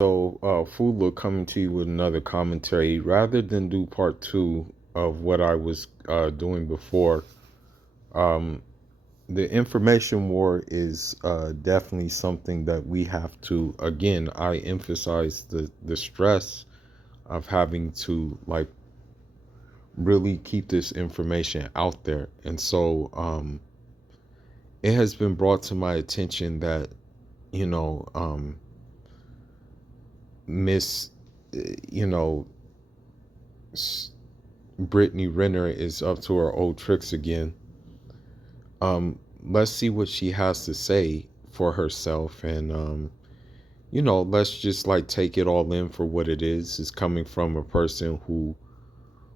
So, Fula coming to you with another commentary. Rather than do part two of what I was doing before, um, the information war is definitely something that we have to. Again, I emphasize the stress of having to like really keep this information out there, and so it has been brought to my attention that you know Miss, you know Brittany Renner is up to her old tricks again. Let's see what she has to say for herself, and let's just like take it all in for what it is. It's coming from a person who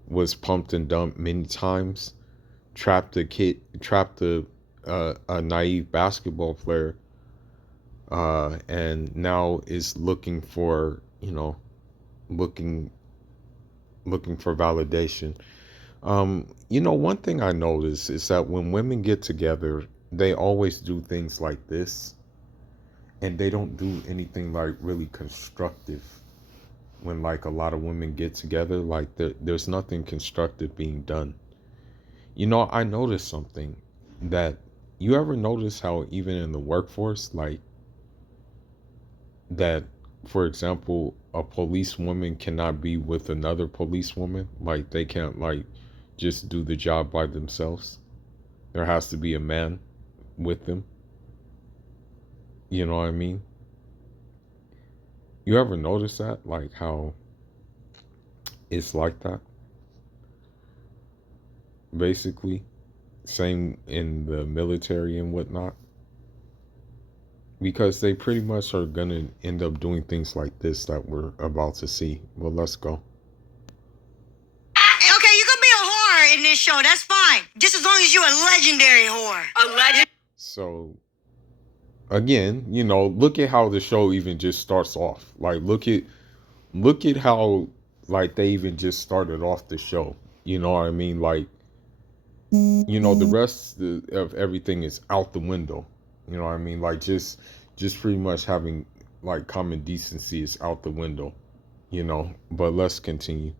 was pumped and dumped many times, trapped a naive basketball player, and now is looking for looking looking for validation. One thing I notice is that when women get together, they always do things like this, and they don't do anything like really constructive. When like a lot of women get together, like there's nothing constructive being done. I noticed something that you ever notice how even in the workforce, like that, for example, a policewoman cannot be with another policewoman, like they can't like just do the job by themselves. There has to be a man with them. You know what I mean? You ever notice that? Like how it's like that? Basically, same in the military and whatnot. Because they pretty much are gonna end up doing things like this that we're about to see. Well, let's go. Okay, you can be a whore in this show. That's fine. Just as long as you're a legendary whore. A legend. So again, look at how the show even just starts off. Like look at how like they even just started off the show. You know what I mean? Like, the rest of everything is out the window. You know what I mean? Like just pretty much having like common decency is out the window. But let's continue.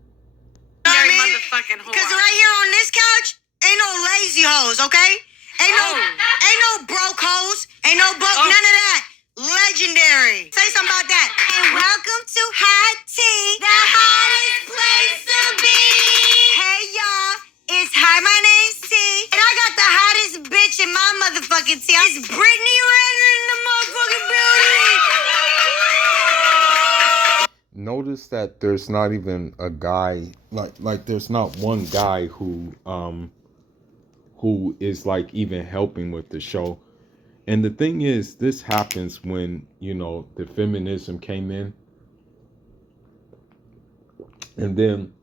Motherfucking whore. Because right here on this couch, ain't no lazy hoes, okay? Ain't no broke hoes. Ain't no broke, none of that. Legendary. Say something about that. And welcome to Hot Tea, the hottest place to be. Hey, y'all. It's hi, my name's T. And I got the hottest bitch in my motherfucking tea. It's Brittany Rener in the motherfucking building. Notice that there's not even a guy, like there's not one guy who is like even helping with the show. And the thing is, this happens when the feminism came in, and then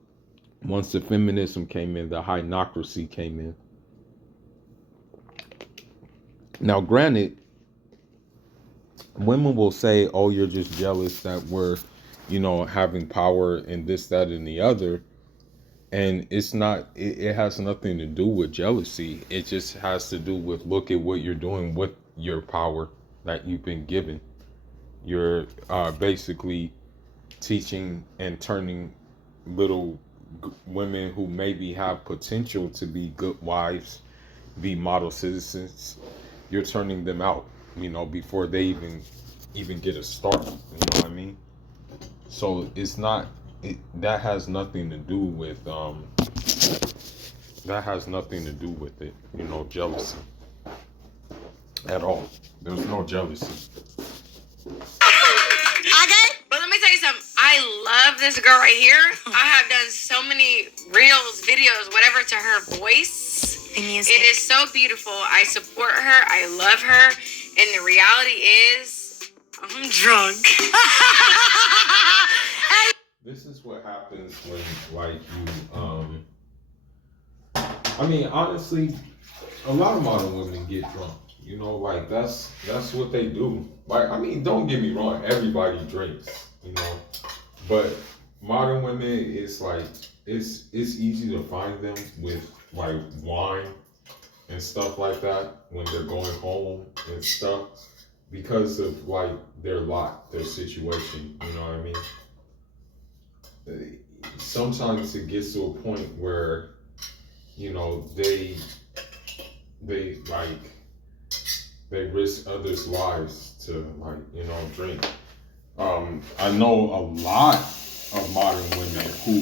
once the feminism came in, the hynocracy came in. Now granted, women will say, oh, you're just jealous that we're having power and this, that, and the other. And it's not, it has nothing to do with jealousy. It just has to do with, look at what you're doing with your power that you've been given. You're basically teaching and turning little women who maybe have potential to be good wives, be model citizens. You're turning them out, before they even get a start. You know what I mean? So it's not, that has nothing to do with it, jealousy at all. There's no jealousy. Okay, but let me tell you something. I love this girl right here. I have done so many reels, videos, whatever to her voice. The music. It is so beautiful. I support her. I love her. And the reality is, I'm drunk. This is what happens when, like, I mean, honestly, a lot of modern women get drunk. Like that's what they do. Like, I mean, don't get me wrong, everybody drinks, but modern women, it's like it's easy to find them with like wine and stuff like that when they're going home and stuff. because of like their lot, their situation. You know what I mean? Sometimes it gets to a point where, you know, they like they risk others' lives to, like, you know, drink. I know a lot of modern women who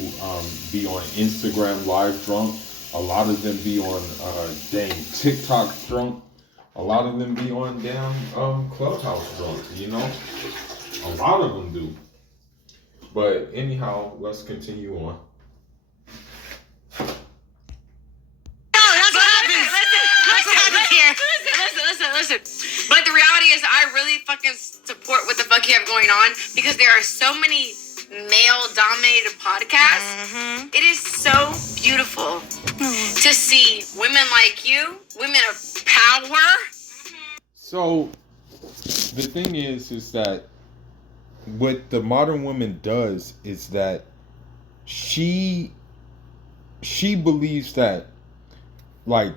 be on Instagram live drunk. A lot of them be on dang TikTok drunk. A lot of them be on damn Clubhouse drunk. You know, a lot of them do. But anyhow, let's continue on. Listen. But the reality is, I really fucking support what the fuck you have going on, because there are so many male-dominated podcasts. Mm-hmm. It is so beautiful to see women like you, women of power. So the thing is that what the modern woman does is that she believes that, like,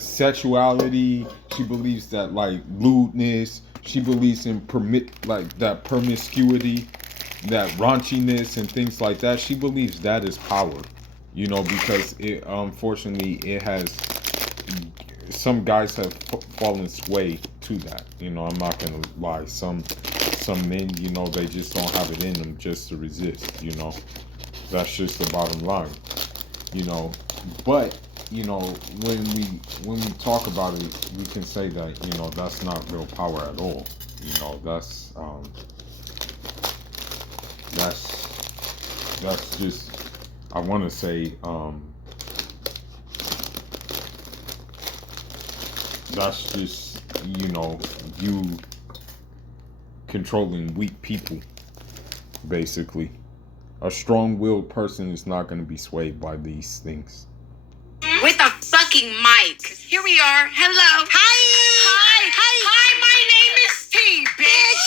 sexuality, she believes that, like, lewdness, she believes in that promiscuity, that raunchiness and things like that. She believes that is power, you know, because it unfortunately it has, some guys have fallen sway to that. You know, I'm not gonna lie, some men, you know, they just don't have it in them just to resist. You know, that's just the bottom line. You know, but you know, when we talk about it, we can say that, you know, that's not real power at all. You know, that's just, I want to say, that's just, you know, you controlling weak people, basically. A strong-willed person is not going to be swayed by these things. With a fucking mic. Here we are. Hello. Hi, my name is T, bitch.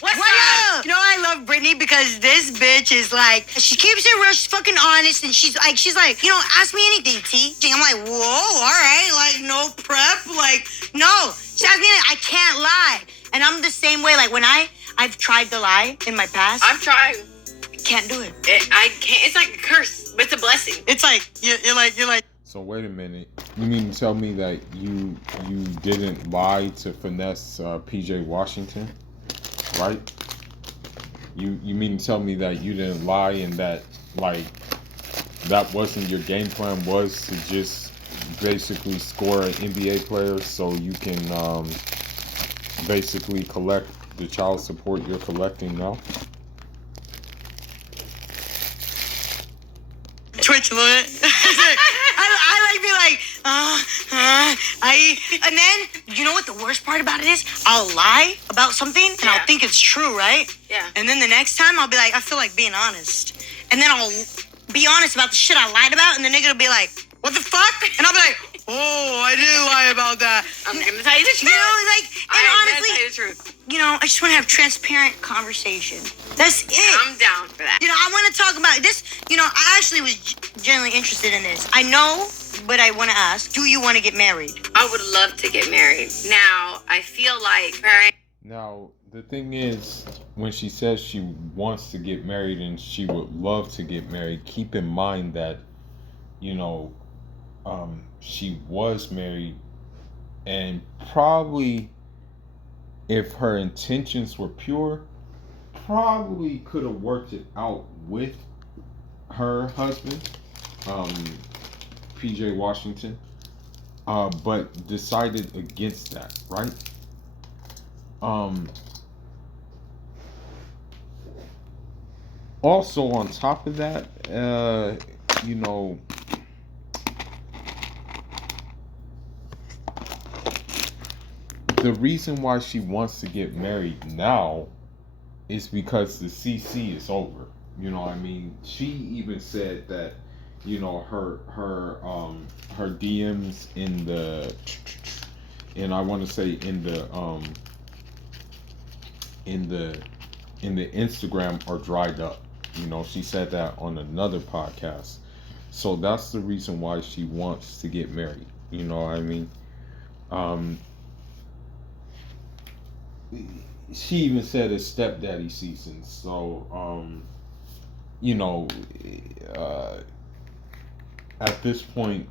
What's up? You know, I love Brittany because this bitch is like, she keeps it real, she's fucking honest, and she's like, you know, ask me anything, T. I'm like, whoa, all right, like, no prep, like, no. She asked me anything, I can't lie. And I'm the same way, like, when I've tried to lie in my past. I've tried. Can't do it. I can't. It's like a curse, but it's a blessing. It's like, you're like. So wait a minute. You mean to tell me that you didn't lie to finesse PJ Washington, right? You mean to tell me that you didn't lie and that, like, that wasn't your game plan, was to just basically score an NBA player so you can basically collect the child support you're collecting now? Twitch a little bit. I like be like, and then, you know what the worst part about it is? I'll lie about something and I'll think it's true, right? Yeah. And then the next time I'll be like, I feel like being honest. And then I'll be honest about the shit I lied about, and the nigga will be like, what the fuck? And I'll be like, oh, I didn't lie about that. I'm gonna tell you the truth. You know, like, and honestly, tell you the truth. You know, I just want to have transparent conversation. That's it. I'm down for that. You know, I want to talk about this. You know, I actually was genuinely interested in this. I know, but I want to ask, do you want to get married? I would love to get married. Now, I feel like, right? Now, the thing is, when she says she wants to get married and she would love to get married, keep in mind that, you know, she was married, and probably, if her intentions were pure, probably could have worked it out with her husband, PJ Washington, but decided against that, right? Also, on top of that, you know, the reason why she wants to get married now is because the CC is over. You know what I mean? She even said that, you know, her DMs in the, and I want to say in the Instagram are dried up. You know, she said that on another podcast. So that's the reason why she wants to get married. You know what I mean? she even said it's stepdaddy season. So, you know, uh, at this point,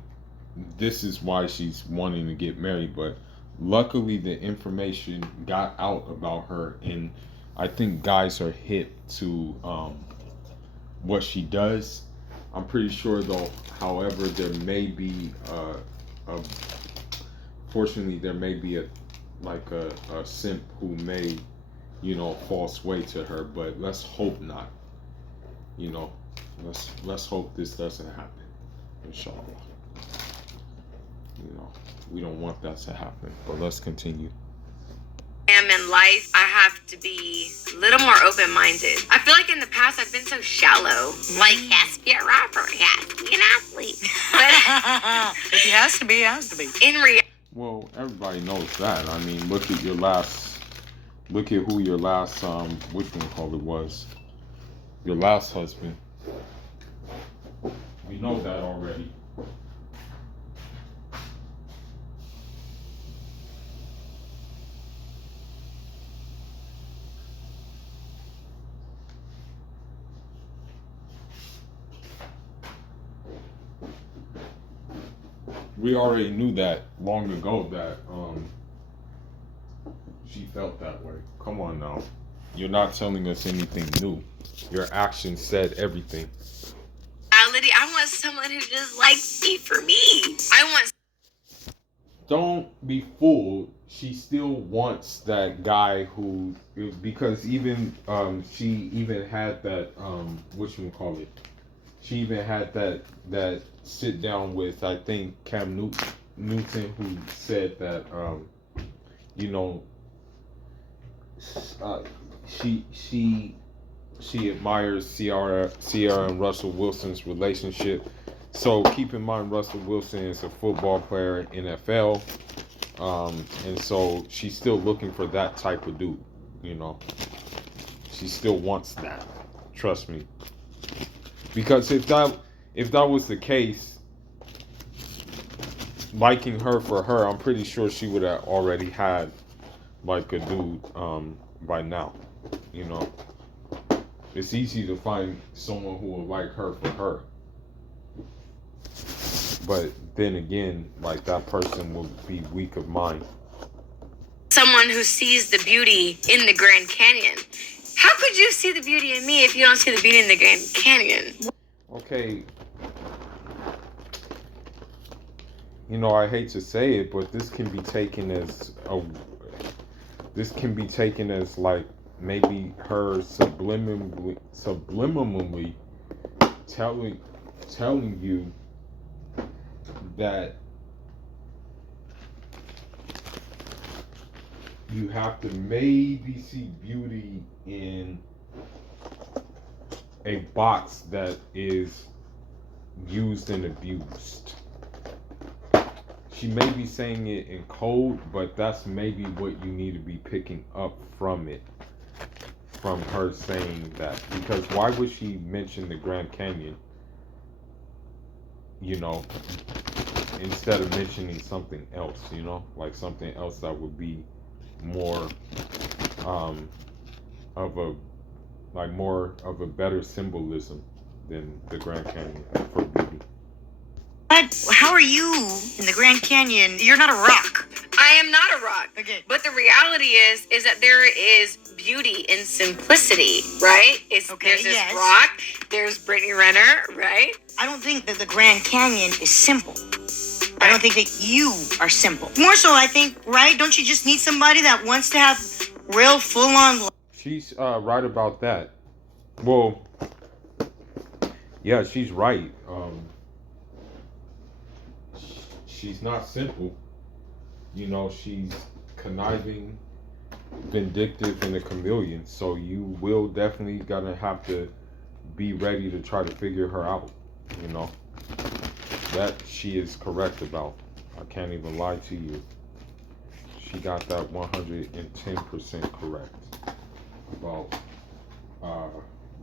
this is why she's wanting to get married. But luckily, the information got out about her, and I think guys are hip to what she does. I'm pretty sure, though, however, there may be a fortunately there may be a simp who may, fall sway to her, but let's hope not. You know, let's hope this doesn't happen. Inshallah. We don't want that to happen. But let's continue. Am in life, I have to be a little more open-minded. I feel like in the past I've been so shallow. Like, he has to be a rapper, he has to be an athlete. But if he has to be, he has to be. In reality. Well, everybody knows that. I mean, look at who your last which one called it was. Your last husband. We know that already. We already knew that long ago that she felt that way. Come on now. You're not telling us anything new. Your actions said everything. I want someone who just likes me for me. Don't be fooled. She still wants that guy who, because even she even had that what you call it. She even had that sit down with, I think, Cam Newton, who said that she admires Ciara and Russell Wilson's relationship. So keep in mind, Russell Wilson is a football player in NFL, and so she's still looking for that type of dude. She still wants that. Trust me. Because if that was the case, liking her for her, I'm pretty sure she would have already had like a dude by now. It's easy to find someone who will like her for her. But then again, like, that person will be weak of mind. Someone who sees the beauty in the Grand Canyon. How could you see the beauty in me if you don't see the beauty in the Grand Canyon? Okay. I hate to say it, but this can be taken as like maybe her subliminally telling you that you have to maybe see beauty in a box that is used and abused. She may be saying it in code, but that's maybe what you need to be picking up from it, from her saying that. Because why would she mention the Grand Canyon, instead of mentioning something else, like something else that would be more of a better symbolism than the Grand Canyon for beauty. But how are you in the Grand Canyon? You're not a rock. I am not a rock. Okay. But the reality is that there is beauty in simplicity, right? There's this rock. There's Brittany Rener, right? I don't think that the Grand Canyon is simple. I don't think that you are simple. More so, I think, right? Don't you just need somebody that wants to have real full-on life? She's right about that. Well, yeah, she's right. She's not simple. She's conniving, vindictive, and a chameleon. So you will definitely gonna have to be ready to try to figure her out. That she is correct about. I can't even lie to you. She got that 110% correct about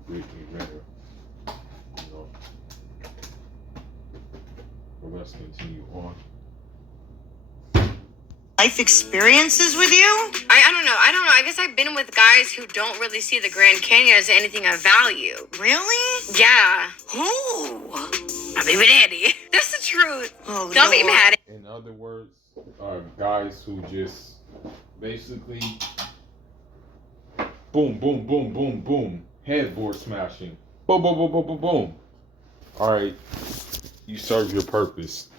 Brittany Rener. But let's continue on. life experiences with you? I don't know. I guess I've been with guys who don't really see the Grand Canyon as anything of value. Really? Yeah. Who? Not even Eddie. That's the truth. Oh, Don't be Lord. mad. In other words, are guys who just basically boom, boom, boom, boom, boom, headboard smashing, boom, boom, boom, boom, boom, boom. All right, you serve your purpose.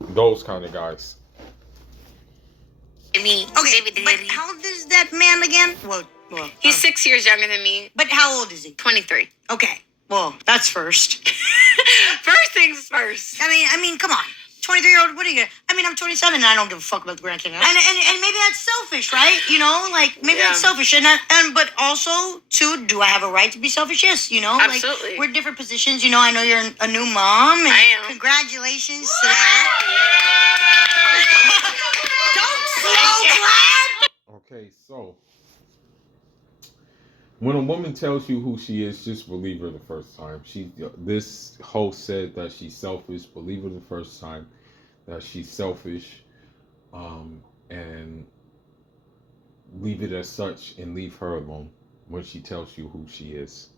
Those kind of guys. Okay, but how old is that man again? Well, He's 6 years younger than me. But how old is he? 23. Okay, well, that's first. First things first. I mean, come on. 23-year-old, what are you gonna... I mean, I'm 27 and I don't give a fuck about the Grand Canyon. And maybe that's selfish, right? You know, like, maybe that's selfish. But also, too, do I have a right to be selfish? Yes, you know? Absolutely. Like, we're different positions. You know, I know you're a new mom. And I am. Congratulations to that. Don't slow clap! Okay, so when a woman tells you who she is, just believe her the first time. This host said that she's selfish. Believe her the first time that she's selfish, and leave it as such, and leave her alone when she tells you who she is.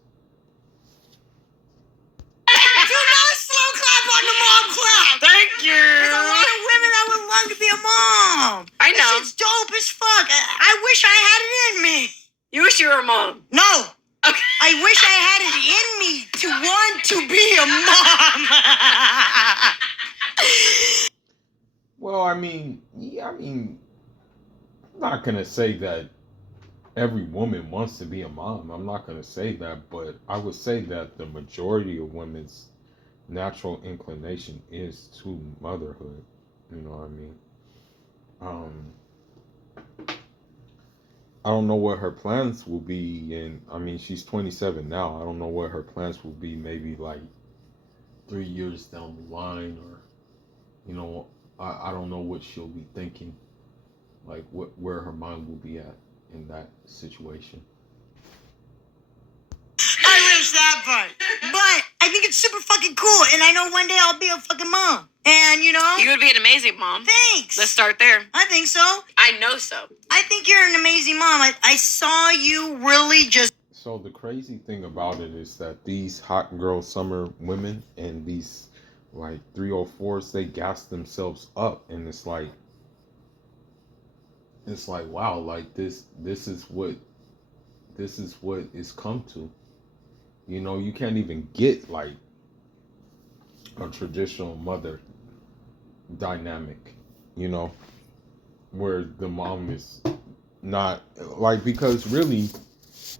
Do not slow clap on the mom clap. Thank you. There's a lot of women that would love to be a mom. I know. That shit's dope as fuck. I wish I had it in me. You wish you were a mom. No. Okay. I wish I had it in me to want to be a mom. Well, I mean, I'm not gonna say that every woman wants to be a mom. I'm not gonna say that, but I would say that the majority of women's natural inclination is to motherhood. You know what I mean? I don't know what her plans will be, and I mean, she's 27 now. I don't know what her plans will be, maybe like 3 years down the line, or, you know, I don't know what she'll be thinking, like where her mind will be at in that situation. I wish that part. But I think it's super fucking cool, and I know one day I'll be a fucking mom. And, you know... You would be an amazing mom. Thanks. Let's start there. I think so. I know so. I think you're an amazing mom. I saw you really just... So the crazy thing about it is that these hot girl summer women and these like 304s, they gas themselves up, and it's like wow, like this is what it's come to. You know, you can't even get like a traditional mother dynamic, you know, where the mom is not like, because really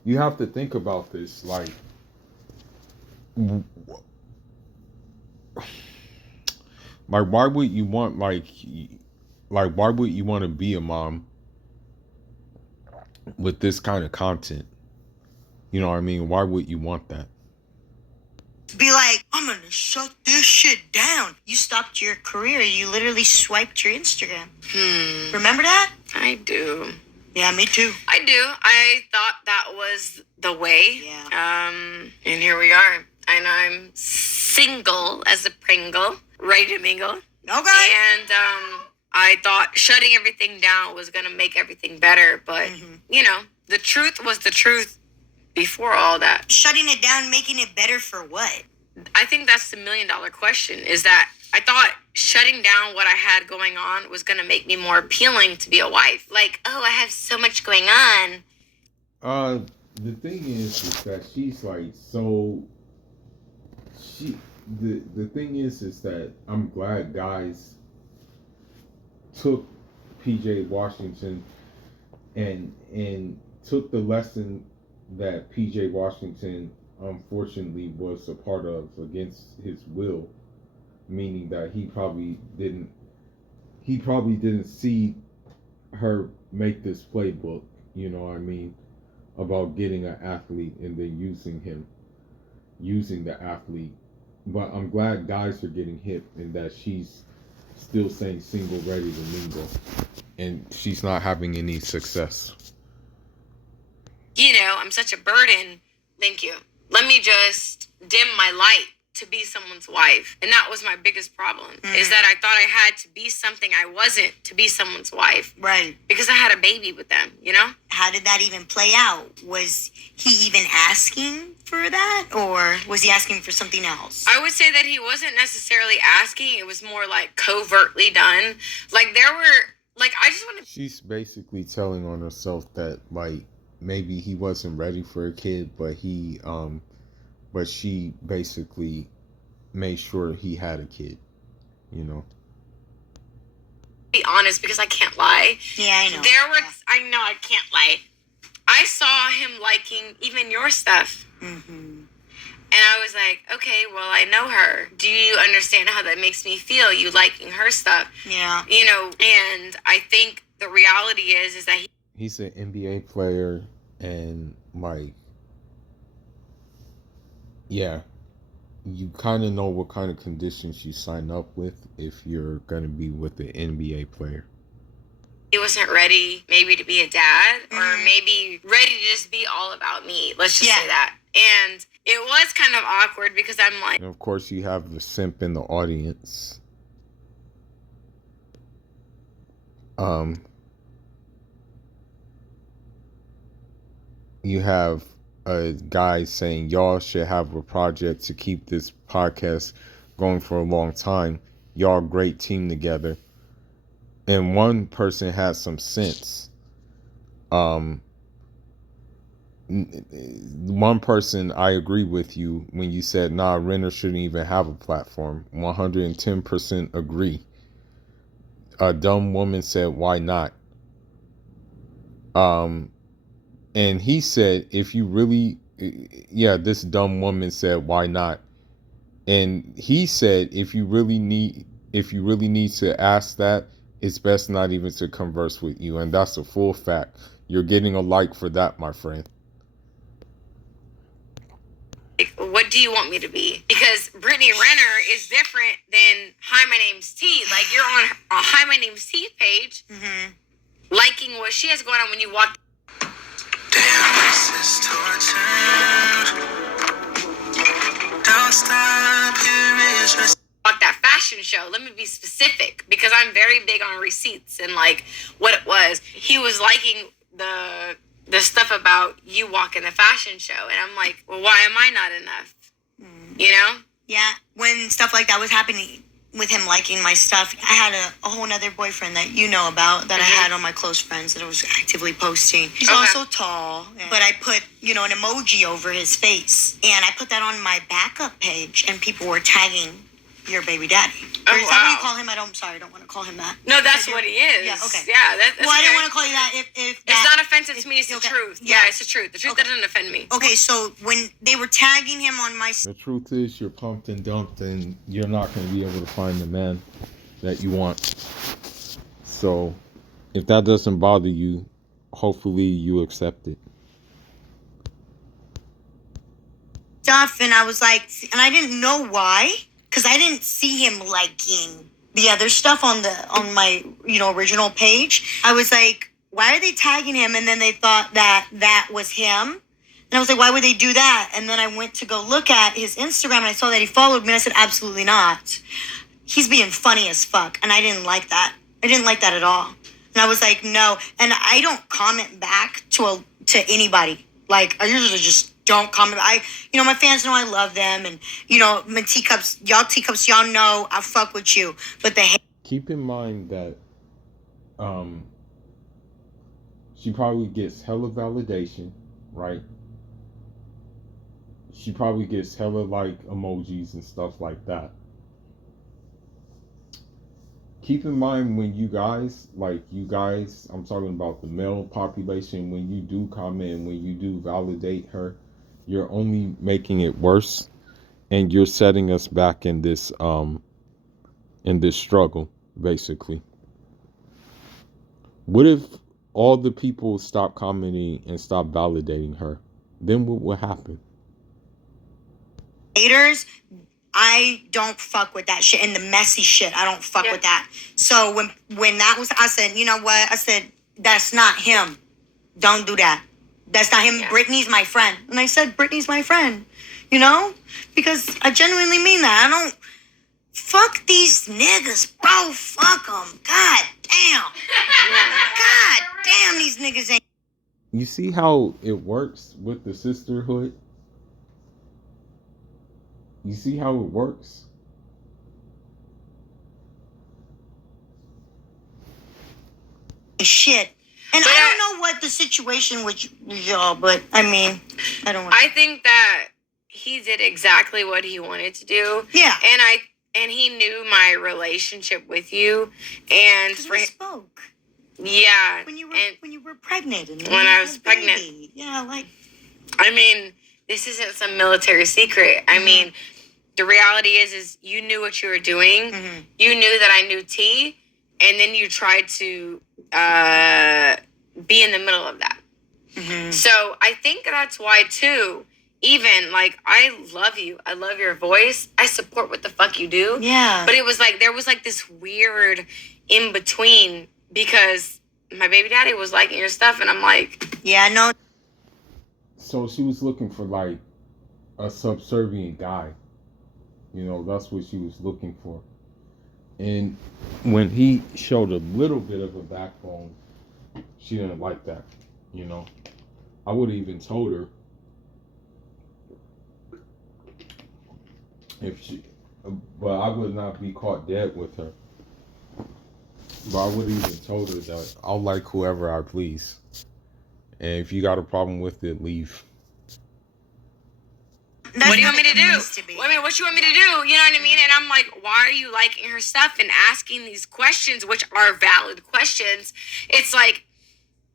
you have to think about this, like why would you want like why would you want to be a mom with this kind of content? You know what I mean? Why would you want that? be like, I'm gonna shut this shit down. You stopped your career. You literally swiped your Instagram. Remember that? I do. Yeah, me too. I do. I thought that was the way. Yeah. And here we are. And I'm single as a Pringle, ready to mingle. Okay. And I thought shutting everything down was going to make everything better. But, you know, the truth was the truth before all that. Shutting it down, making it better for what? I think that's the $1 million question, is that I thought shutting down what I had going on was going to make me more appealing to be a wife. Like, oh, I have so much going on. The thing is that she's like, so the thing is that I'm glad guys took PJ Washington and took the lesson that PJ Washington unfortunately was a part of against his will, meaning that he probably didn't see her make this playbook, you know what I mean, about getting an athlete and then using the athlete. But I'm glad guys are getting hip and that she's still saying single, ready to mingle, and she's not having any success. You know, I'm such a burden. Thank you. Let me just dim my light to be someone's wife. And that was my biggest problem, is that I thought I had to be something I wasn't to be someone's wife. Right. Because I had a baby with them, you know? How did that even play out? Was he even asking for that, or was he asking for something else? I would say that he wasn't necessarily asking. It was more like covertly done. Like there were, like, I just want to... She's basically telling on herself that, like, maybe he wasn't ready for a kid, but she basically made sure he had a kid, you know? Be honest, because I can't lie. Yeah, I know. I know I can't lie. I saw him liking even your stuff. Mm-hmm. And I was like, okay, well, I know her. Do you understand how that makes me feel, you liking her stuff? Yeah. You know, and I think the reality is that he's an NBA player, and, like, yeah, you kind of know what kind of conditions you sign up with if you're going to be with an NBA player. he wasn't ready maybe to be a dad, or maybe ready to just be all about me. Let's just say that. And it was kind of awkward because I'm like... And of course, you have the simp in the audience. You have a guy saying y'all should have a project to keep this podcast going for a long time. Y'all a great team together. And one person has some sense. One person, I agree with you when you said, nah, Rener shouldn't even have a platform. 110% agree. A dumb woman said, why not? And he said, if you really, this dumb woman said, why not? And he said, if you really need to ask that, it's best not even to converse with you. And that's a full fact. You're getting a like for that, my friend. What do you want me to be? Because Brittany Rener is different than Hi, My Name's T. Like, you're on a Hi, My Name's T page, liking what she has going on when you walk. Damn, this is torture. Don't stop, here is your... Walk that fashion show. Let me be specific, because I'm very big on receipts and like what it was. He was liking the stuff about you walking the fashion show, and I'm like, well, why am I not enough? You know? Yeah. When stuff like that was happening with him liking my stuff, I had a whole nother boyfriend that you know about that I had on my close friends that I was actively posting. He's also tall, but I put, an emoji over his face. And I put that on my backup page, and people were tagging your baby daddy. Or is that what you call him? I don't want to call him that. No, that's what he is. Yeah, okay. Yeah, that's well, I didn't want to call you that if it's not offensive to me, it's the truth. Yeah, it's the truth. The truth doesn't offend me. Okay, so when they were tagging him on my... The truth is, you're pumped and dumped, and you're not going to be able to find the man that you want. So, if that doesn't bother you, hopefully you accept it. Stuff, and I was like... And I didn't know why, because I didn't see him liking the other stuff on my original page. I was like, why are they tagging him? And then they thought that was him. And I was like, why would they do that? And then I went to go look at his Instagram, and I saw that he followed me, and I said, absolutely not. He's being funny as fuck, and I didn't like that. I didn't like that at all. And I was like, no. And I don't comment back to anybody. Like, I usually just don't comment. My fans know I love them, and my teacups, y'all know I fuck with you. But keep in mind that she probably gets hella validation, right? She probably gets hella like emojis and stuff like that. Keep in mind when you guys, I'm talking about the male population, when you do comment, when you do validate her, you're only making it worse, and you're setting us back in this struggle, basically. What if all the people stop commenting and stop validating her? Then what will happen? haters, I don't fuck with that shit, and the messy shit, I don't fuck with that. So when that was, I said, you know what? I said, that's not him. Don't do that. That's not him. Yeah. Brittany's my friend. And I said, Brittany's my friend. You know? Because I genuinely mean that. I don't... Fuck these niggas, bro. Fuck them. God damn. God damn, these niggas ain't... You see how it works with the sisterhood? You see how it works? shit. And I don't know what the situation with y'all, but I mean, I don't want I think that he did exactly what he wanted to do. Yeah. And he knew my relationship with you. And Because we spoke. Yeah. When you were pregnant. And when I was pregnant. Baby. Yeah, like. I mean, this isn't some military secret. I mean, the reality is you knew what you were doing. Mm-hmm. You knew that I knew T. And then you tried to be in the middle of that. Mm-hmm. So I think that's why, too, even, like, I love you. I love your voice. I support what the fuck you do. Yeah. But it was like, there was like this weird in between because my baby daddy was liking your stuff. And I'm like, yeah, I know. So she was looking for, like, a subservient guy. You know, that's what she was looking for. And when he showed a little bit of a backbone, she didn't like that, you know. I would have even told her if she, but I would not be caught dead with her. But I would have even told her that I'll like whoever I please. And if you got a problem with it, leave. What do you want me to do? I mean, what you want me to do? You know what I mean? And I'm like, why are you liking her stuff and asking these questions, which are valid questions? It's like,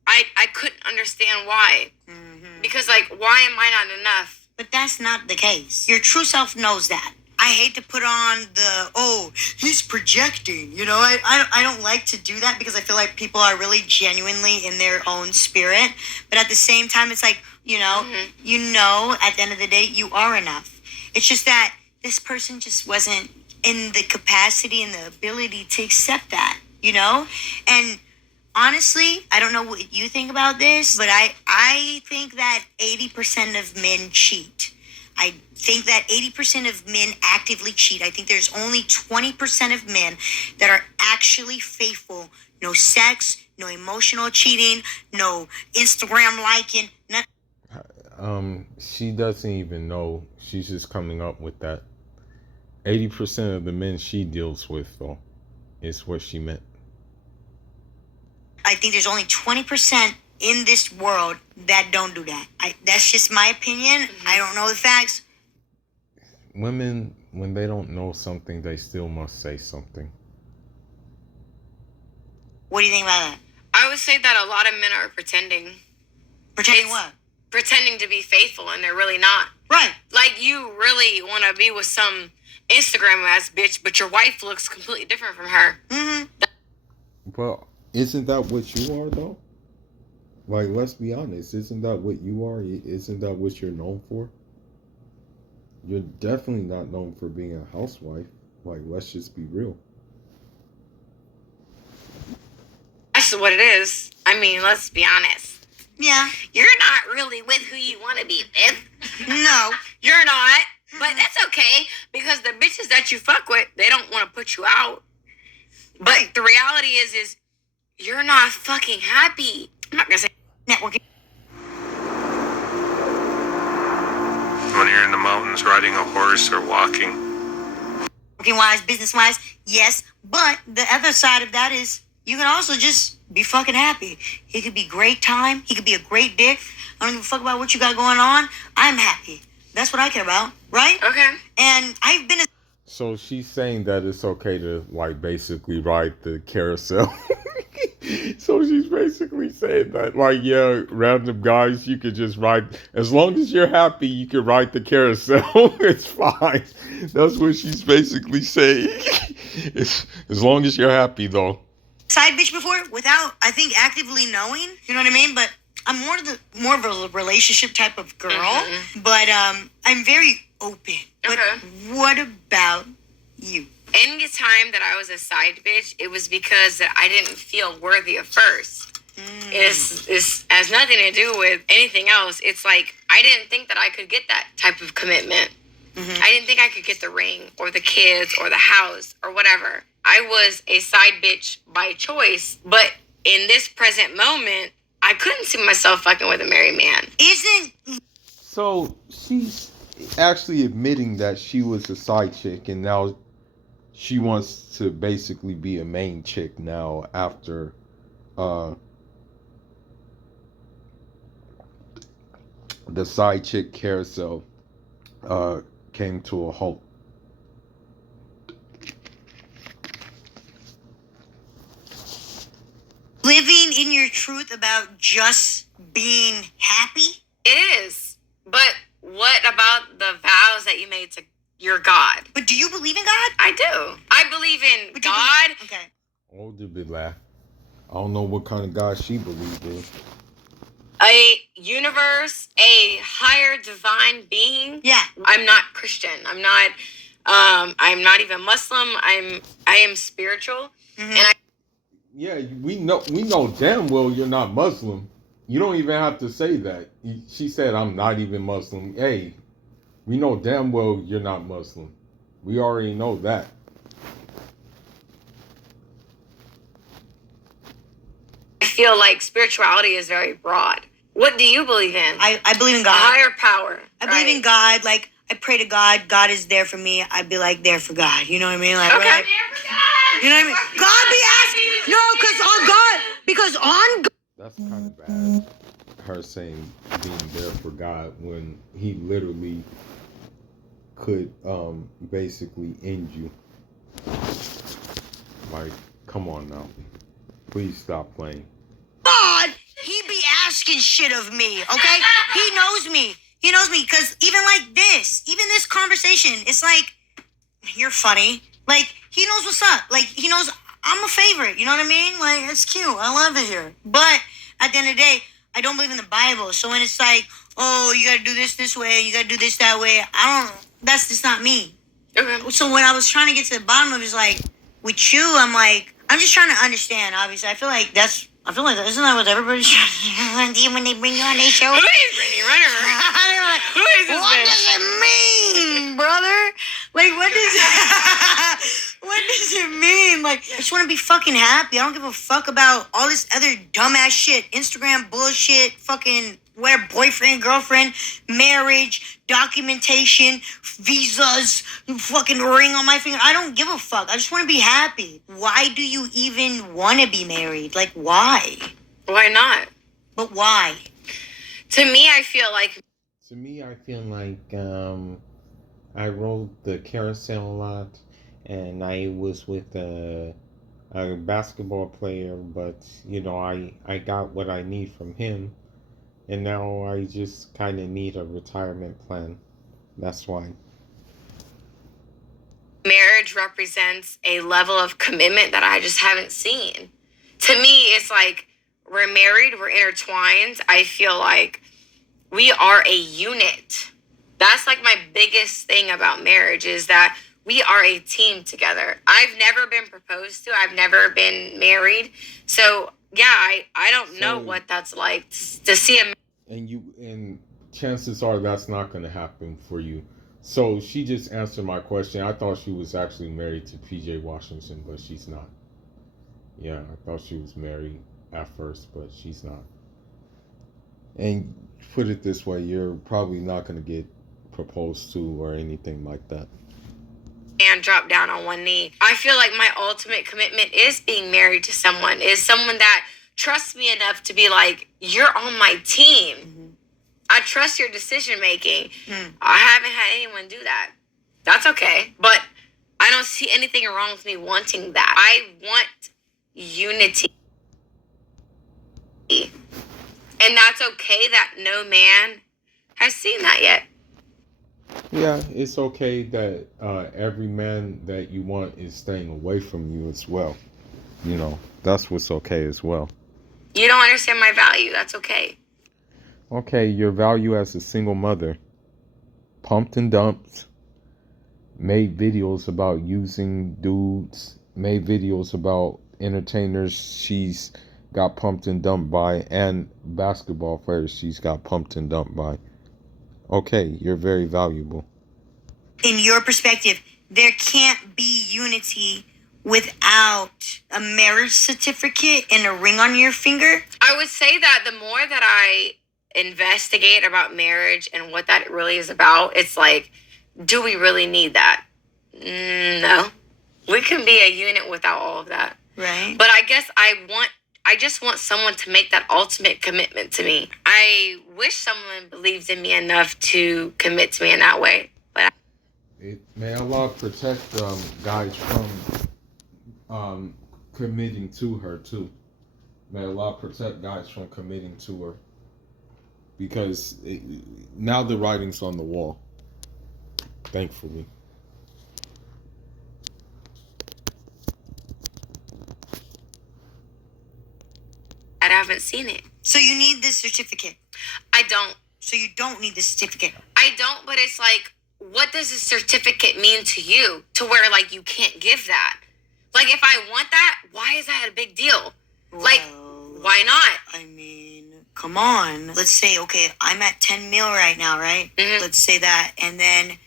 I couldn't understand why. Mm-hmm. Because, like, why am I not enough? But that's not the case. Your true self knows that. I hate to put on the, he's projecting. You know, I don't like to do that because I feel like people are really genuinely in their own spirit. But at the same time, it's like, you know, at the end of the day, you are enough. It's just that this person just wasn't in the capacity and the ability to accept that, you know? And honestly, I don't know what you think about this, but I think that 80% of men cheat. I think that 80% of men actively cheat. I think there's only 20% of men that are actually faithful. No sex, no emotional cheating, no Instagram liking, nothing. She doesn't even know. She's just coming up with that. 80% of the men she deals with, though, is what she meant. I think there's only 20% in this world that don't do that. That's just my opinion. Mm-hmm. I don't know the facts. Women, when they don't know something, they still must say something. What do you think about that? I would say that a lot of men are pretending. Pretending what? Pretending to be faithful, and they're really not. Right. Like, you really want to be with some Instagram-ass bitch, but your wife looks completely different from her. Mm-hmm. Well, isn't that what you are, though? Like, let's be honest. Isn't that what you are? Isn't that what you're known for? You're definitely not known for being a housewife. Like, let's just be real. That's what it is. I mean, let's be honest. Yeah. You're not really with who you want to be with. No. You're not. But that's okay, because the bitches that you fuck with, they don't want to put you out. But right. The reality is you're not fucking happy. I'm not going to say networking. When you're in the mountains riding a horse or walking. Working-wise, business-wise, yes. But the other side of that is you can also just be fucking happy. He could be great time. He could be a great dick. I don't give a fuck about what you got going on. I'm happy. That's what I care about, right? Okay. And I've been... So she's saying that it's okay to, like, basically ride the carousel. So she's basically saying that, like, yeah, random guys, you could just ride. As long as you're happy, you can ride the carousel. It's fine. That's what she's basically saying. As long as you're happy, though. Side bitch before without, I think, actively knowing. You know what I mean? But I'm more of a relationship type of girl. Mm-hmm. But I'm very open. Okay. But what about you? Any time that I was a side bitch, it was because that I didn't feel worthy at first. It has nothing to do with anything else. It's like, I didn't think that I could get that type of commitment. Mm-hmm. I didn't think I could get the ring or the kids or the house or whatever. I was a side bitch by choice, but in this present moment, I couldn't see myself fucking with a married man. So she's actually admitting that she was a side chick, and now she wants to basically be a main chick now after the side chick carousel came to a halt. Living in your truth about just being happy? It is. But what about the vows that you made to your God? But do you believe in God? I do. I believe in God. Okay. Oh, did be laugh. I don't know what kind of God she believed in. A universe, a higher divine being. Yeah. I'm not Christian. I'm not even Muslim. I am spiritual. Mm-hmm. And yeah, we know damn well you're not Muslim. You don't even have to say that. She said, I'm not even Muslim. Hey, we know damn well you're not Muslim. We already know that. I feel like spirituality is very broad. What do you believe in? I believe in God. A higher power. I believe in God. Like, I pray to God. God is there for me. I'd be like, there for God. You know what I mean? Like, okay. Right? You know what I mean? God be asking. No, because on God. That's kind of bad. Her saying being there for God when he literally could basically end you. Like, come on now. Please stop playing. God, he be asking shit of me, okay? He knows me. He knows me because even like this, even this conversation, it's like, you're funny. Like, he knows what's up. Like, he knows I'm a favorite. You know what I mean? Like, it's cute. I love it here. But at the end of the day, I don't believe in the Bible. So when it's like, oh, you got to do this way, you got to do this that way, that's just not me. Okay. So when I was trying to get to the bottom of it, it's like, with you, I'm just trying to understand, obviously. I feel like isn't that what everybody's trying to do when they bring you on their show? Who is Brittany Rener? Who is this What bitch? does it mean, brother? Like, what does it mean? Like, I just want to be fucking happy. I don't give a fuck about all this other dumbass shit. Instagram bullshit, fucking whatever, boyfriend, girlfriend, marriage, documentation, visas, fucking ring on my finger. I don't give a fuck. I just want to be happy. Why do you even want to be married? Like, why? Why not? But why? To me, I feel like I rode the carousel a lot, and I was with a basketball player, but I got what I need from him, and now I just kind of need a retirement plan. That's why. Marriage represents a level of commitment that I just haven't seen. To me, it's like we're married, we're intertwined. I feel like we are a unit. That's like my biggest thing about marriage is that we are a team together. I've never been proposed to. I've never been married. So, yeah, I don't know what that's like to see a... And chances are that's not going to happen for you. So she just answered my question. I thought she was actually married to PJ Washington, but she's not. Yeah, I thought she was married at first, but she's not. And put it this way, you're probably not going to get proposed to or anything like that. And drop down on one knee. I feel like my ultimate commitment is being married to someone, is someone that trusts me enough to be like, you're on my team. Mm-hmm. I trust your decision making. I haven't had anyone do that. That's okay. But I don't see anything wrong with me wanting that. I want unity. And that's okay that no man has seen that yet. Yeah, it's okay that every man that you want is staying away from you as well. That's what's okay as well. You don't understand my value. That's okay. Okay, your value as a single mother. Pumped and dumped. Made videos about using dudes. Made videos about entertainers she's got pumped and dumped by, and basketball players she's got pumped and dumped by. Okay, you're very valuable. In your perspective, there can't be unity without a marriage certificate and a ring on your finger? I would say that the more that I investigate about marriage and what that really is about, it's like, do we really need that? No. We can be a unit without all of that. Right. But I guess I just want someone to make that ultimate commitment to me. I wish someone believed in me enough to commit to me in that way. But May Allah protect guys from committing to her too. May Allah protect guys from committing to her, because now the writing's on the wall. Thankfully. I haven't seen it. So you need this certificate. I don't. So you don't need the certificate. I don't, but it's like, what does a certificate mean to you? To where, like, you can't give that? Like, if I want that, why is that a big deal? Like, why not? I mean, come on. Let's say, okay, I'm at 10 mil right now, right? Mhm. Let's say that. And then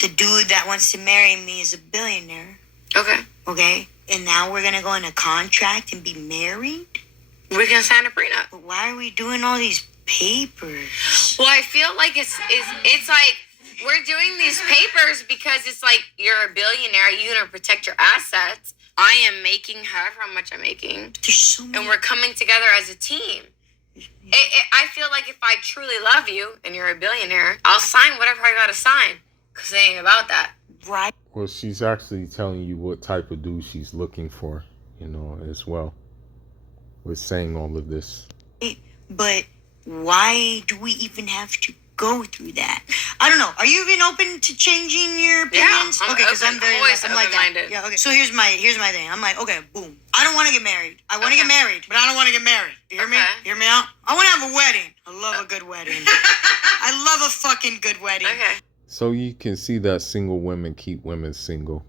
the dude that wants to marry me is a billionaire. Okay. Okay? And now we're going to go in a contract and be married? We can sign a prenup. But why are we doing all these papers? Well, I feel like it's like we're doing these papers because it's like you're a billionaire. You want to protect your assets. I am making however much I'm making. There's so many. And we're coming together as a team. I feel like if I truly love you and you're a billionaire, I'll sign whatever I gotta sign. Because it ain't about that. Right. Well, she's actually telling you what type of dude she's looking for, as well. With saying all of this. But why do we even have to go through that? I don't know. Are you even open to changing your opinions? I'm okay, because open. I'm very I'm always I'm like that. open-minded. Yeah, okay. So here's my thing. I'm like, okay, boom. I don't want to get married. I want to get married, but I don't want to get married. You hear me? Okay. Hear me out? I want to have a wedding. I love a good wedding. I love a fucking good wedding. Okay. So you can see that single women keep women single.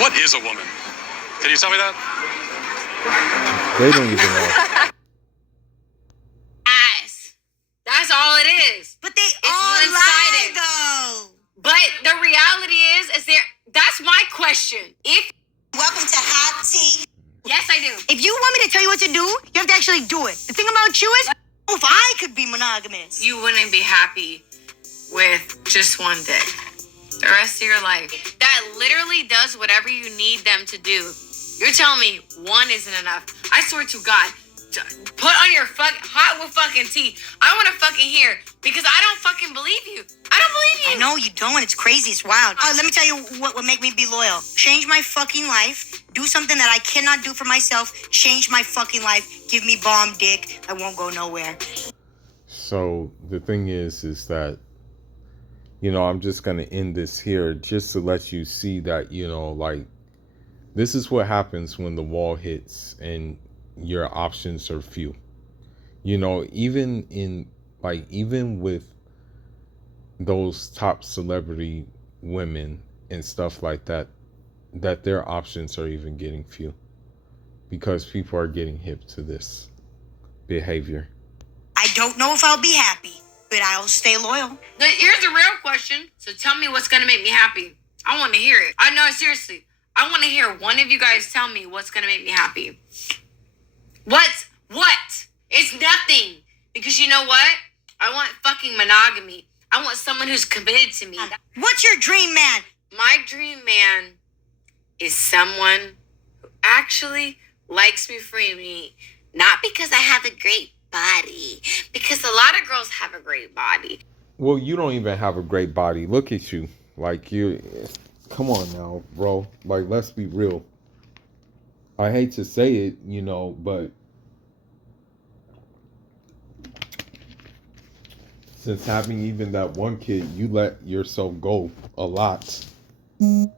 What is a woman? Can you tell me that? They don't even know. Ass. That's all it is. But they It's all lie, one-sided. though. But the reality is there. That's my question. Welcome to Hot Tea. Yes, I do. If you want me to tell you what to do, you have to actually do it. The thing about you is, if I could be monogamous. You wouldn't be happy with just one dick the rest of your life. That literally does whatever you need them to do. You're telling me one isn't enough. I swear to God, put on your hot with fucking tea. I want to fucking hear, because I don't fucking believe you. I don't believe you. I know you don't. It's crazy. It's wild. Let me tell you what would make me be loyal. Change my fucking life. Do something that I cannot do for myself. Change my fucking life. Give me bomb dick. I won't go nowhere. So the thing is that, I'm just going to end this here just to let you see that, like, this is what happens when the wall hits and your options are few. Even with those top celebrity women and stuff like that their options are even getting few, because people are getting hip to this behavior. I don't know if I'll be happy, but I'll stay loyal. Here's the real question. So tell me what's going to make me happy. I want to hear it. I know, seriously. I want to hear one of you guys tell me what's going to make me happy. What? It's nothing. Because you know what? I want fucking monogamy. I want someone who's committed to me. What's your dream man? My dream man is someone who actually likes me for me. Not because I have a great body. Because a lot of girls have a great body. Well, you don't even have a great body. Look at you. Like, come on now, bro. Like, let's be real. I hate to say it, but since having even that one kid, you let yourself go a lot. Not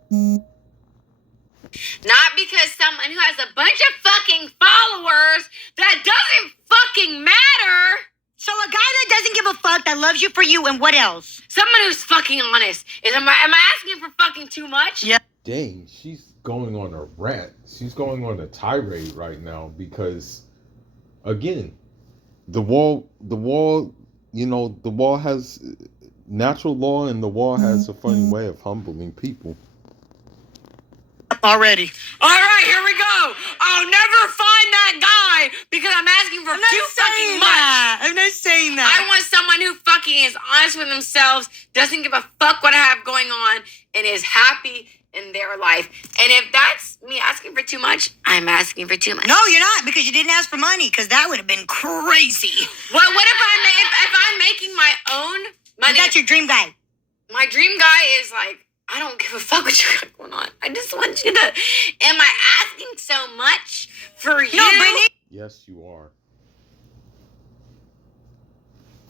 because someone who has a bunch of fucking followers, that doesn't fucking matter. So a guy that doesn't give a fuck, that loves you for you, and what else? Someone who's fucking honest. Am I asking for fucking too much? Yeah. Dang, she's going on a rant. She's going on a tirade right now because, again, the wall, you know, the wall has natural law, and the wall has a funny way of humbling people. Already. All right, here we go. I'll never find that guy because I'm asking for too fucking much. I'm not saying that. I want someone who fucking is honest with themselves, doesn't give a fuck what I have going on, and is happy in their life. And if that's me asking for too much, I'm asking for too much. No, you're not, because you didn't ask for money, because that would have been crazy. What if I'm making my own money? That's your dream guy. My dream guy is like, I don't give a fuck what you got going on. I just want you to. Am I asking so much for you? No, Brittany. Yes, you are.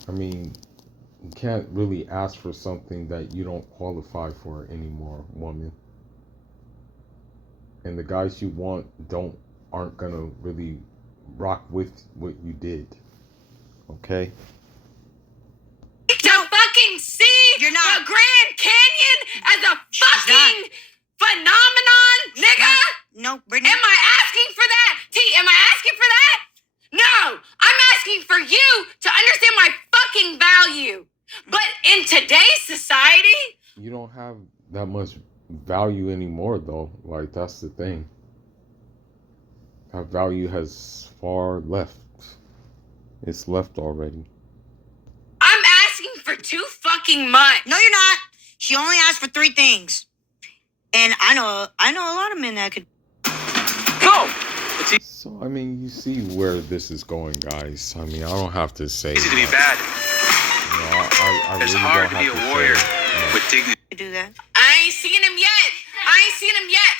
I mean, you can't really ask for something that you don't qualify for anymore, woman. And the guys you want aren't gonna really rock with what you did. Okay? To fucking see You're not. the Grand Canyon as a fucking phenomenon, nigga? No, Brittany. Am I asking for that? T, am I asking for that? No, I'm asking for you to understand my fucking value. But in today's society, You don't have that much value anymore, though. Like, that's the thing. That value has far left. It's left already. I'm asking for too fucking much. No, you're not. She only asked for 3 things. And I know a lot of men that could. Go! So, I mean, you see where this is going, guys. I mean, I don't have to say. Easy to be bad. You know, I It's really hard don't to be have a to warrior say, with dignity. Do that. I ain't seen him yet.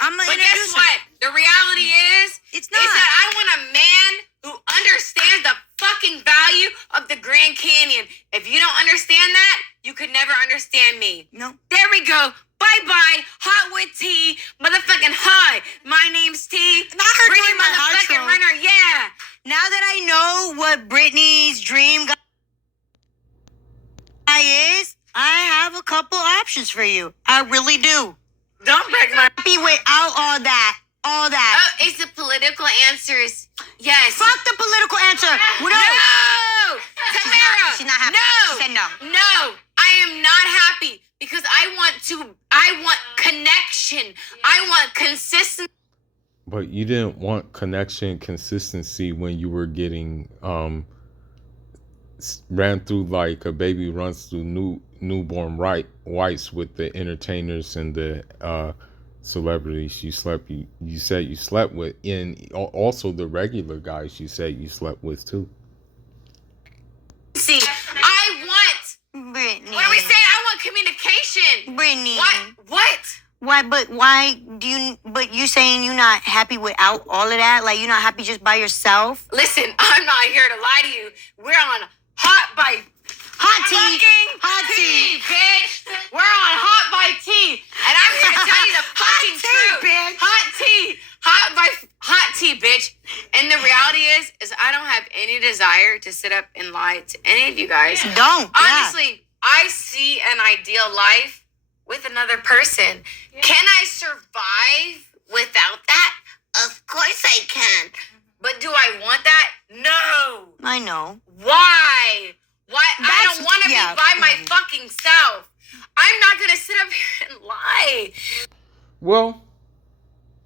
I'm gonna But guess introduce what? him. The reality is It's is not. that I want a man who understands the fucking value of the Grand Canyon. If you don't understand that, you could never understand me. No. There we go. Bye-bye. Hot with T. Motherfucking hi. My name's T. Not her Brittany doing my motherfucking outro. Renner. Yeah. Now that I know what Brittany's dream guy is, I have a couple options for you. I really do. Don't break my... Happy without all that. All that. Oh, it's the political answers. Yes. Fuck the political answer. No. No! Tamara! She's not happy. No! She said no. No! I am not happy because I want connection. I want consistency. But you didn't want connection, consistency when you were getting ran through like a baby runs through newborn whites with the entertainers and the celebrities you said you slept with, and also the regular guys you said you slept with too. See, I want. Brittany. What are we saying? I want communication. Brittany. What? Why? But why do you? But you saying you're not happy without all of that? Like you're not happy just by yourself? Listen, I'm not here to lie to you. We're on Hot by Hot tea. fucking Hot tea. bitch. We're on Hot by Tea, and I'm here to tell you the fucking Hot tea, truth. bitch. Hot tea, bitch. And the reality is I don't have any desire to sit up and lie to any of you guys. Don't. Honestly, I see an ideal life with another person. Can I survive without that? Of course I can. But do I want that? No. I know. Why? I That's- don't want to yeah. be by my fucking self. I'm not going to sit up here and lie. Well,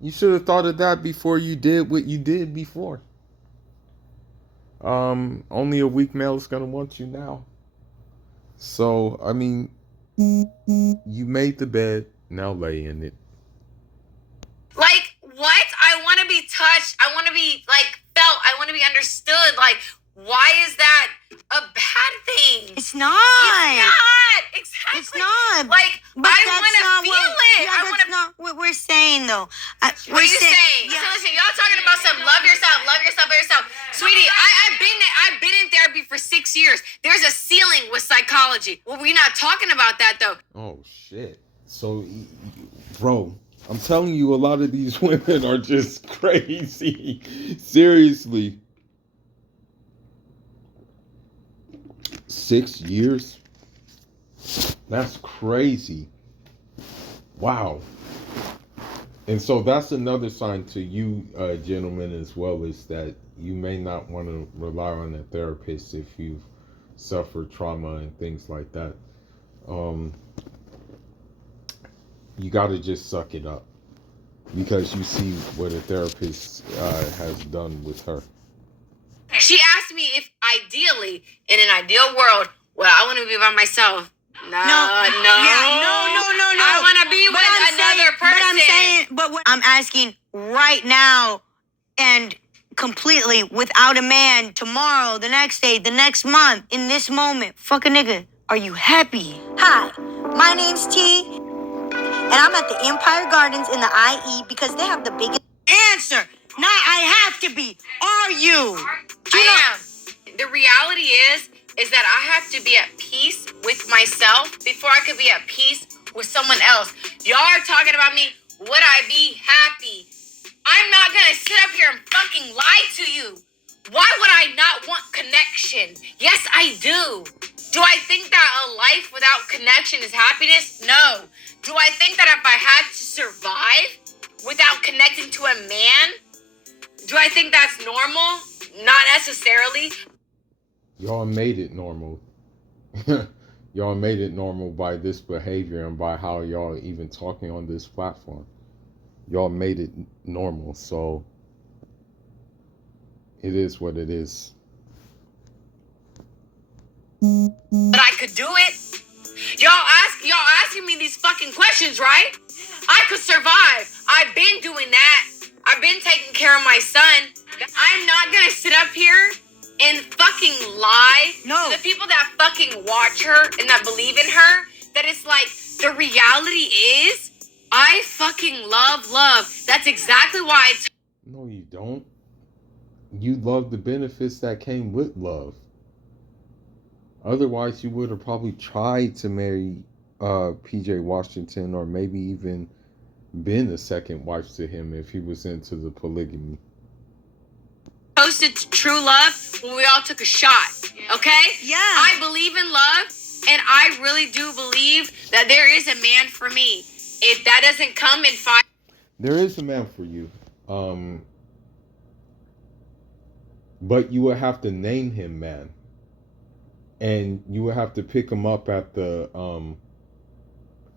you should have thought of that before you did what you did before. Only a weak male is gonna want you now. So, I mean, you made the bed, now lay in it. Like, what? I want to be touched. I want to be, like, felt. I want to be understood. Like, why is that a bad thing? It's not. It's not. Exactly. It's not. Like, But I that's want to not feel what, it. Yeah, I that's want to. not what we're saying, though. What are you saying? Yeah. Listen, y'all talking about some love yourself, love yourself. Sweetie, I've been in therapy for 6 years. There's a ceiling with psychology. Well, we're not talking about that though. Oh shit. So, bro, I'm telling you, a lot of these women are just crazy. Seriously. 6 years? That's crazy. Wow. And so that's another sign to you, gentlemen, as well, is that you may not want to rely on a therapist if you've suffered trauma and things like that. You got to just suck it up because you see what a therapist has done with her. She asked me if ideally, in an ideal world, well, I want to be by myself. No. I want to be with another person. But I'm saying, what I'm asking right now, and completely without a man, tomorrow, the next day, the next month, in this moment, fuck a nigga, are you happy? Hi, my name's T, and I'm at the Empire Gardens in the IE because they have the biggest answer. Not I have to be. Are you? I am. The reality is that I have to be at peace with myself before I could be at peace with someone else. Y'all are talking about me. Would I be happy? I'm not gonna sit up here and fucking lie to you. Why would I not want connection? Yes, I do. Do I think that a life without connection is happiness? No. Do I think that if I had to survive without connecting to a man, do I think that's normal? Not necessarily. Y'all made it normal. Y'all made it normal by this behavior and by how y'all even talking on this platform. Y'all made it normal, so it is what it is. But I could do it. Y'all asking me these fucking questions, right? I could survive. I've been doing that. I've been taking care of my son. I'm not gonna sit up here and fucking lie to the people that fucking watch her and that believe in her, that it's like, the reality is, I fucking love. That's exactly why No, you don't. You love the benefits that came with love. Otherwise, you would have probably tried to marry PJ Washington, or maybe even been a second wife to him if he was into the polygamy. posted true love when we all took a shot, okay? Yeah. I believe in love, and I really do believe that there is a man for me. If that doesn't come in 5... There is a man for you. But you would have to name him man. And you would have to pick him up at the...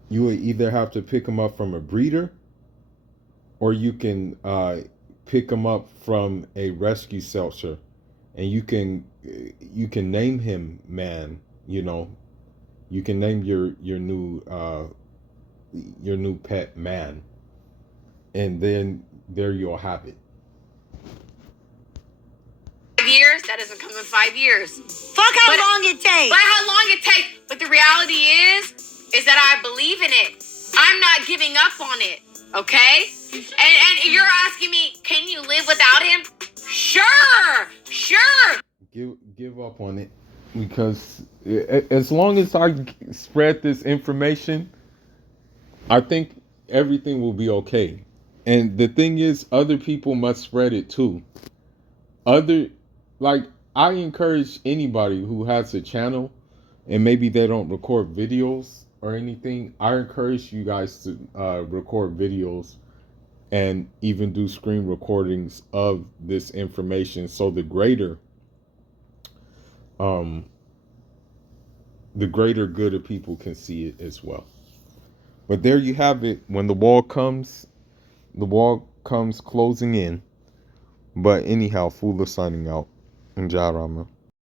you would either have to pick him up from a breeder, or you can pick him up from a rescue shelter. And you can name him man, you know. You can name your new pet man. And then there you'll have it. 5 years, that doesn't come in 5 years. Fuck how long it takes. But how long it takes. But the reality is that I believe in it. I'm not giving up on it, okay? And you're asking me, can you live without him? Sure. Give up on it, because as long as I spread this information, I think everything will be okay. And the thing is, other people must spread it too. I encourage anybody who has a channel and maybe they don't record videos or anything, I encourage you guys to record videos and even do screen recordings of this information, so the greater good of people can see it as well. But there you have it. When the wall comes closing in. But anyhow, Fula signing out. Njai Rama.